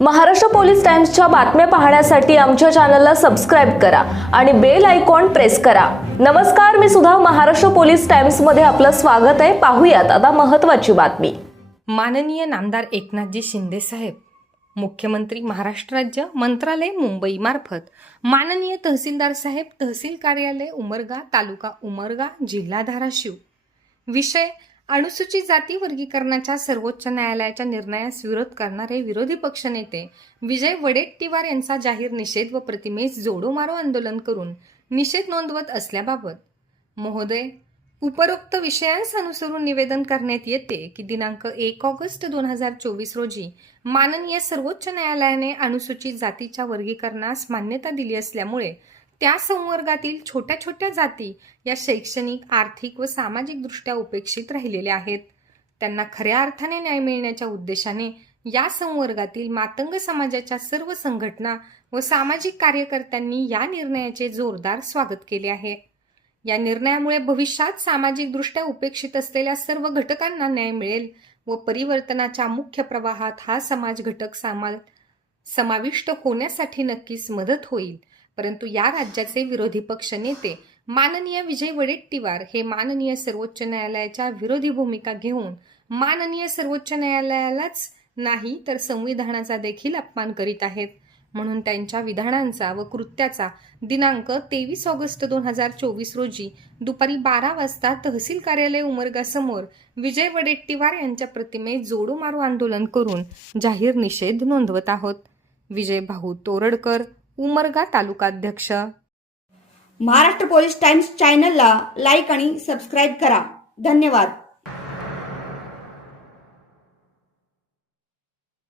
Maharashtra police टाइम्सच्या बातम्या पाहण्यासाठी आमच्या चॅनलला सबस्क्राईब करा आणि बेल आयकॉन प्रेस करा. नमस्कार मी सुद्धा महाराष्ट्र पोलीस टाइम्समध्ये आपलं स्वागत आहे. पाहूयात आता महत्त्वाची बातमी. माननीय नामदार एकनाथजी शिंदे साहेब मुख्यमंत्री महाराष्ट्र राज्य मंत्रालय मुंबई मार्फत माननीय तहसीलदार साहेब तहसील कार्यालय उमरगा तालुका उमरगा जिल्हा धाराशिव. विषय अनुसूचित जाती वर्गीकरणाच्या सर्वोच्च न्यायालयाच्या निर्णयास विरोध करणारे विरोधी पक्षनेते विजय वडेट्टीवार यांचा जाहीर निषेध व प्रतिमेस जोडो मारो आंदोलन करून निषेध नोंदवत असल्याबाबत महोदय उपरोक्त विषयांस अनुसरून निवेदन करण्यात येते की दिनांक एक ऑगस्ट दोन हजार चोवीस रोजी माननीय सर्वोच्च न्यायालयाने अनुसूचित जातीच्या वर्गीकरणास मान्यता दिली असल्यामुळे त्या संवर्गातील छोट्या छोट्या जाती या शैक्षणिक आर्थिक व सामाजिकदृष्ट्या उपेक्षित राहिलेल्या आहेत. त्यांना खऱ्या अर्थाने न्याय मिळण्याच्या उद्देशाने या संवर्गातील मातंग समाजाच्या सर्व संघटना व सामाजिक कार्यकर्त्यांनी या निर्णयाचे जोरदार स्वागत केले आहे. या निर्णयामुळे भविष्यात सामाजिकदृष्ट्या उपेक्षित असलेल्या सर्व घटकांना न्याय मिळेल व परिवर्तनाच्या मुख्य प्रवाहात हा समाज घटक सामा समाविष्ट होण्यासाठी नक्कीच मदत होईल परंतु या राज्याचे विरोधी पक्ष नेते माननीय विजय वडेट्टीवार हे माननीय सर्वोच्च न्यायालयाच्या विरोधी भूमिका घेऊन माननीय सर्वोच्च न्यायालयालाच नाही तर संविधानाचा देखील अपमान करीत आहेत. म्हणून त्यांच्या विधानांचा व कृत्याचा दिनांक तेवीस ऑगस्ट दोन हजार चोवीस रोजी दुपारी बारा वाजता तहसील कार्यालय उमरगासमोर विजय वडेट्टीवार यांच्या प्रतिमेत जोडो मारो आंदोलन करून जाहीर निषेध नोंदवत आहोत. विजय भाऊ तोरडकर उमरगा तालुकाध्यक्ष. महाराष्ट्र पोलीस टाइम्स चॅनलला लाईक आणि सबस्क्राईब करा. धन्यवाद.